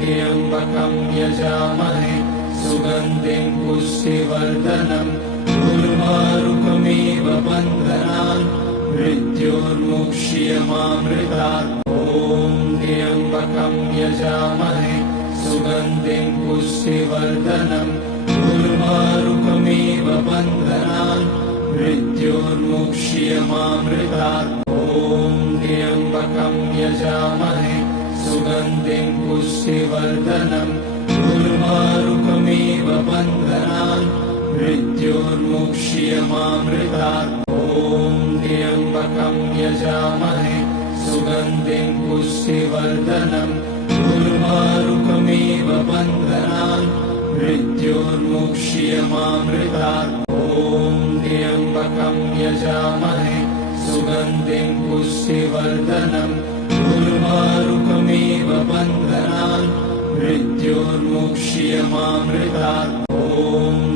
त्र्यम्बकं यजामहे सुगन्धिं पुष्टिवर्धनम् उर्वारुकमिव बन्धनान् मृत्योर्मुक्ष्यमामृतात् त्र्यम्बकं यजामहे सुगन्धिं पुष्टिवर्धनम् उर्वारुकमिव बन्धनान् मृत्योर्मुक्ष्यमामृतात् त्र्यम्बकं यजामहे सुगन्धिं पुष्टिवर्धनम् उर्वारुकमिव बन्धनान् मृत्योर्मुक्ष्यमामृतात् त्र्यम्बकं यजामहे सुगन्धिं पुष्टिवर्धनम् उर्वारुकमिव बन्धनान् मृत्योर्मुक्ष्यमामृतात् त्र्यम्बकं यजामहे सुगन्धिं पुष्टिवर्धनम् उर्वारुकमिव बन्धनान् मृत्योर्मुक्ष्यमामृतात्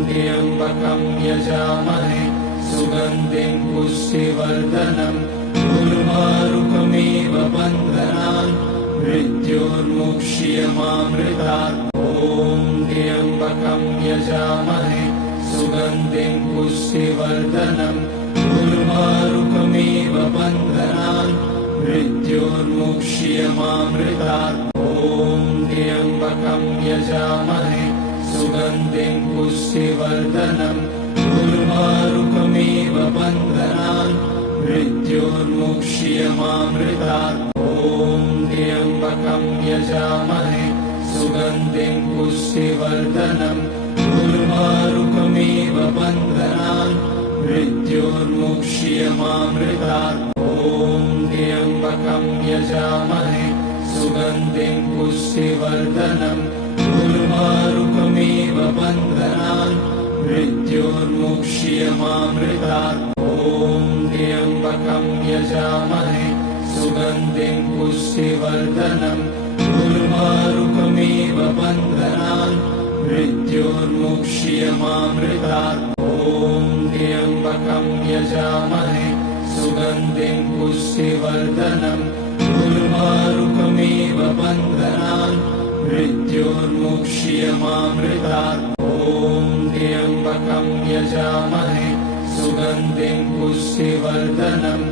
त्र्यम्बकं यजामहे सुगन्धिं पुष्टिवर्धनम् उर्वारुकमिव बन्धनान् मृत्योर्मुक्ष्यमामृतात् त्र्यम्बकं यजामहे सुगन्धिं पुष्टिवर्धनम् उर्वारुकमिव बन्धनान् मृत्योर्मुक्ष्यमामृतात् त्र्यम्बकं यजामहे सुगन्धिं पुष्टिवर्धनम् उर्वारुकमिव बन्धनान् मृत्योर्मुक्ष्यमामृतात् त्र्यम्बकं यजामहे सुगन्धिं पुष्टिवर्धनम् उर्वारुकमिव बन्धनान् मृत्योर्मुक्ष्यमामृतात् त्र्यम्बकं यजामहे सुगन्धिं पुष्टिवर्धनम् उर्वारुकमिव बन्धनान् मृत्योर्मुक्ष्यमामृतात् त्र्यम्बकं यजामहे सुगन्धिं पुष्टिवर्धनम् उर्वारुकमिव बन्धनान् मृत्योर्मुक्ष्यमामृतात् त्र्यम्बकं यजामहे सुगन्धिं पुष्टिवर्धनम् उर्वारुकमिव बन्धनान् मृत्योर्मुक्ष्यमामृतात् त्र्यम्बकं यजामहे सुगन्धिं पुष्टिवर्धनम्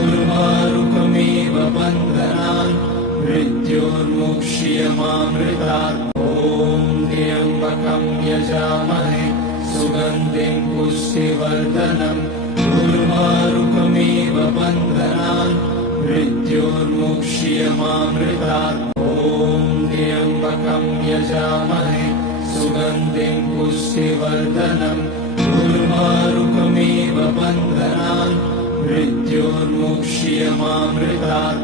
उर्वारुकमिव बन्धनान् मृत्योर्मुक्ष्यमामृतात् त्र्यम्बकं यजामहे सुगन्धिं पुष्टिवर्धनम् उर्वारुकमिव बन्धनान् मृत्योर्मुक्ष्यमामृतात् त्र्यम्बकं यजामहे सुगन्धिं पुष्टिवर्धनम् उर्वारुकमिव बन्धनान् मृत्योर्मुक्ष्यमामृतात्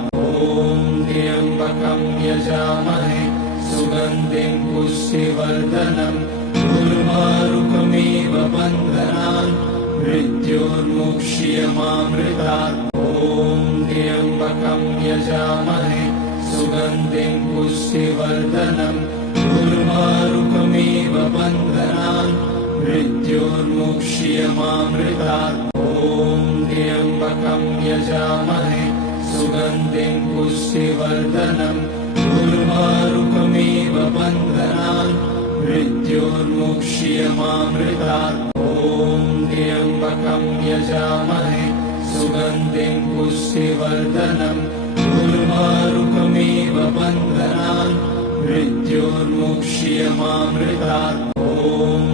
त्र्यम्बकं यजामहे सुगन्धिं पुष्टिवर्धनम् उर्वारुकमिव बन्धनान् मृत्योर्मुक्ष्यमामृतात् त्र्यम्बकं यजामहे सुगन्धिं पुष्टिवर्धनम् उर्वारुकमिव बन्धनान् मृत्योर्मुक्ष्यमामृतात् त्र्यम्बकं यजामहे सुगन्धिं पुष्टिवर्धनम् उर्वारुकमिव बन्धनान् मृत्योर्मुक्ष्यमामृतात् त्र्यम्बकं यजामहे सुगन्धिं पुष्टिवर्धनम् उर्वारुकमिव बन्धनान् मृत्योर्मुक्ष्यमामृतात्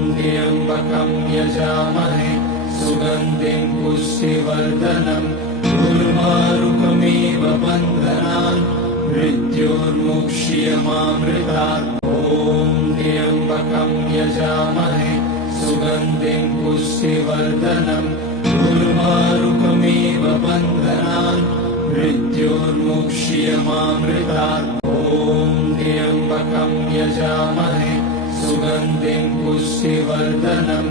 त्र्यम्बकं यजामहे सुगन्धिं पुष्टिवर्धनम् उर्वारुकमिव बन्धनान् मृत्योर्मुक्ष्यमामृतात् त्र्यम्बकं यजामहे सुगन्धिं पुष्टिवर्धनम् उर्वारुकमिव बन्धनान् मृत्योर्मुक्ष्यमामृतात् त्र्यम्बकं यजामहे सुगन्धिं पुष्टिवर्धनम्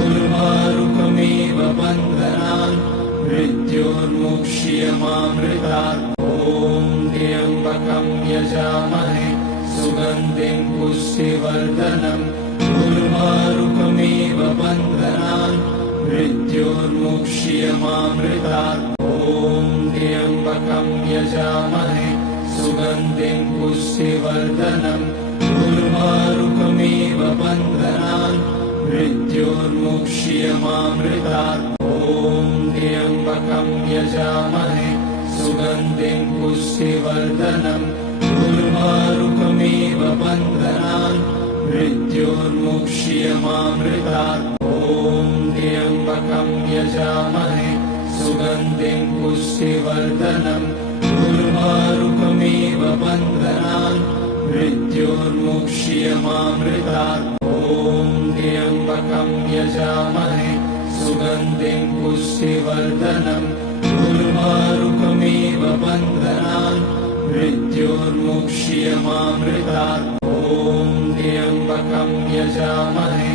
उर्वारुकमिव बन्धनान् मृत्योर्मुक्ष्यमामृतात् त्र्यम्बकं यजामहे सुगन्धिं पुष्टिवर्धनम् उर्वारुकमिव बन्धनान् मृत्योर्मुक्ष्यमामृतात् त्र्यम्बकं यजामहे सुगन्धिं पुष्टिवर्धनम् उर्वारुकमिव बन्धनान् मृत्योर्मुक्ष्यमामृतात् ॐ त्र्यम्बकं यजामहे सुगन्धिं पुष्टिवर्धनम् उर्वारुकमिव बन्धनान् मृत्योर्मुक्ष्यमामृतात् ॐ त्र्यम्बकं यजामहे सुगन्धिं पुष्टिवर्धनम् उर्वारुकमिव बन्धनान् मृत्योर्मुक्ष्यमामृतात् ॐ त्र्यम्बकं यजामहे सुगन्धिं पुष्टिवर्धनम् उर्वारुकमिव बन्धनान् मृत्योर्मुक्ष्यमामृतात् ॐ त्र्यम्बकं यजामहे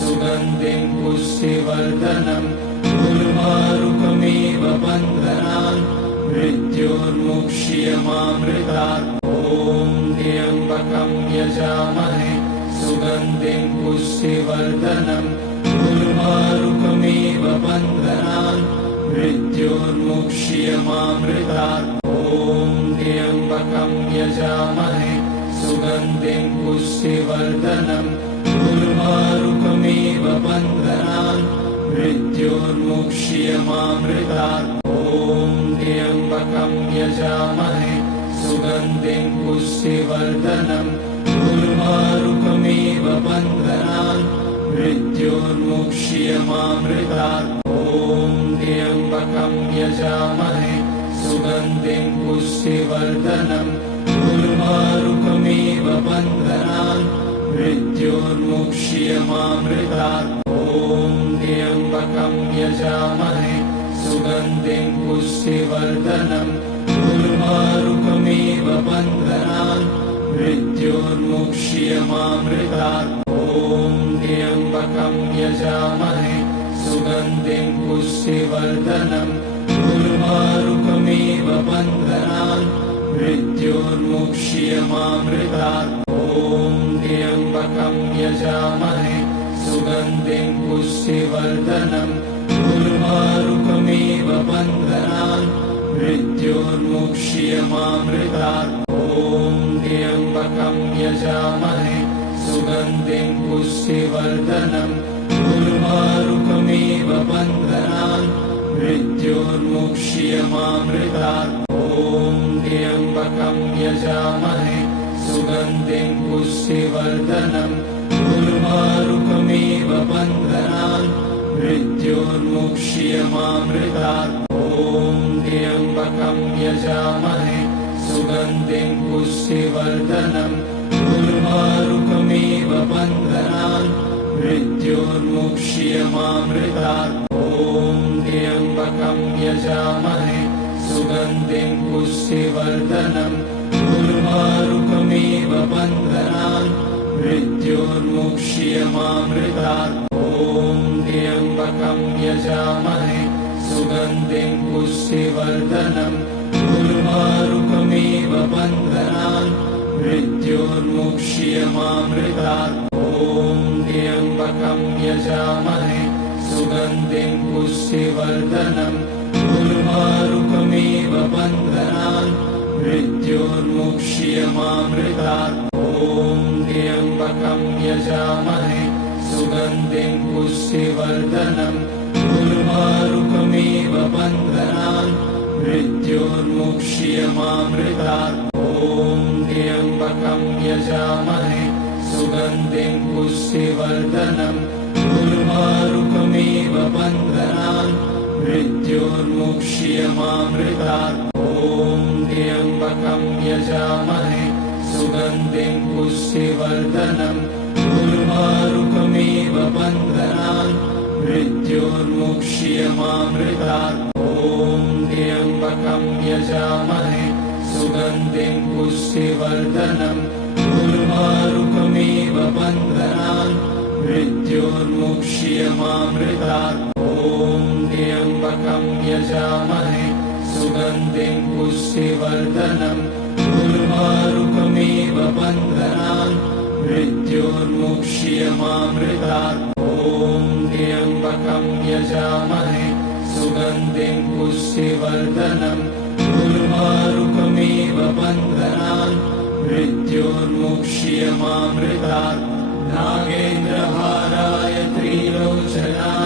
सुगन्धिं पुष्टिवर्धनम् उर्वारुकमिव बन्धनान् मृत्योर्मुक्ष्यमामृतात् ॐ त्र्यम्बकं यजामहे सुगन्धिं पुष्टिवर्धनम् उर्वारुकमिव बन्धनान् मृत्योर्मुक्ष्यमामृतात् ॐ त्र्यम्बकं यजामहे सुगन्धिं पुष्टिवर्धनम् उर्वारुकमिव बन्धनान् मृत्योर्मुक्ष्यमामृतात् ॐ त्र्यम्बकं यजामहे सुगन्धिं पुष्टिवर्धनम् उर्वारुकमिव बन्धनान् मृत्योर्मुक्ष्यमामृतात् ॐ त्र्यम्बकं यजामहे सुगन्धिं पुष्टिवर्धनम् उर्वारुकमिव बन्धनान् मृत्योर्मुक्ष्यमामृतात् ॐ त्र्यम्बकं यजामहे सुगन्धिं पुष्टिवर्धनम् उर्वारुकमिव बन्धनान् मृत्योर्मुक्ष्यमामृतात् ॐ त्र्यम्बकं यजामहे सुगन्धिं पुष्टिवर्धनम् उर्वारुकमिव बन्धनान् मृत्योर्मुक्ष्यमामृतात् ॐ त्र्यम्बकं यजामहे सुगन्धिं पुष्टिवर्धनम् उर्वारुकमिव बन्धनान् मृत्योर्मुक्ष्यमामृतात् ॐ त्र्यम्बकं यजामहे सुगन्धिं पुष्टिवर्धनम् उर्वारुकमिव बन्धनान् मृत्योर्मुक्ष्यमामृतात् ॐ त्र्यम्बकं यजामहे सुगन्धिं पुष्टिवर्धनम् उर्वारुकमिव बन्धनान् मृत्योर्मुक्ष्यमामृतात् ॐ त्र्यम्बकं यजामहे सुगन्धिं पुष्टिवर्धनम् उर्वारुकमिव बन्धनान् मृत्योर्मुक्ष्यमामृतात् ॐ त्र्यम्बकं यजामहे सुगन्धिं पुष्टिवर्धनम् उर्वारुकमिव बन्धनान् मृत्योर्मुक्ष्यमामृतात् ॐ त्र्यम्बकं यजामहे सुगन्धिं पुष्टिवर्धनम् उर्वारुकमिव बन्धनान् मृत्योर्मुक्ष्यमामृतात् ॐ त्र्यम्बकं यजामहे सुगन्धिं पुष्टिवर्धनम् उर्वारुकमिव बन्धनान् मृत्योर्मुक्ष्यमामृतात् ॐ त्र्यम्बकं यजामहे सुगन्धिं पुष्टिवर्धनम् उर्वारुकमिव बन्धनान् मृत्योर्मुक्ष्यमामृतात् ॐ त्र्यम्बकं यजामहे सुगन्धिं पुष्टिवर्धनम् उर्वारुकमिव बन्धनान् मृत्योर्मुक्ष्यमामृतात् ॐ त्र्यम्बकं यजामहे सुगन्धिं पुष्टिवर्धनम् उर्वारुकमिव बन्धनान् मृत्योर्मुक्ष्यमामृतात् ॐ त्र्यम्बकं यजामहे सुगन्धिं पुष्टिवर्धनम् उर्वारुकमिव बन्धनान् मृत्योर्मुक्ष्यमामृतात् ॐ त्र्यम्बकं यजामहे सुगन्धिं पुष्टिवर्धनम् उर्वारुकमिव बन्धनान् मृत्योर्मुक्ष्यमामृतात् ॐ त्र्यम्बकं यजामहे सुगन्धिं पुष्टिवर्धनम् उर्वारुकमेव बन्धनान् मृत्योर्मुक्ष्यमामृतात् नागेन्द्रहाराय त्रिलोचनाय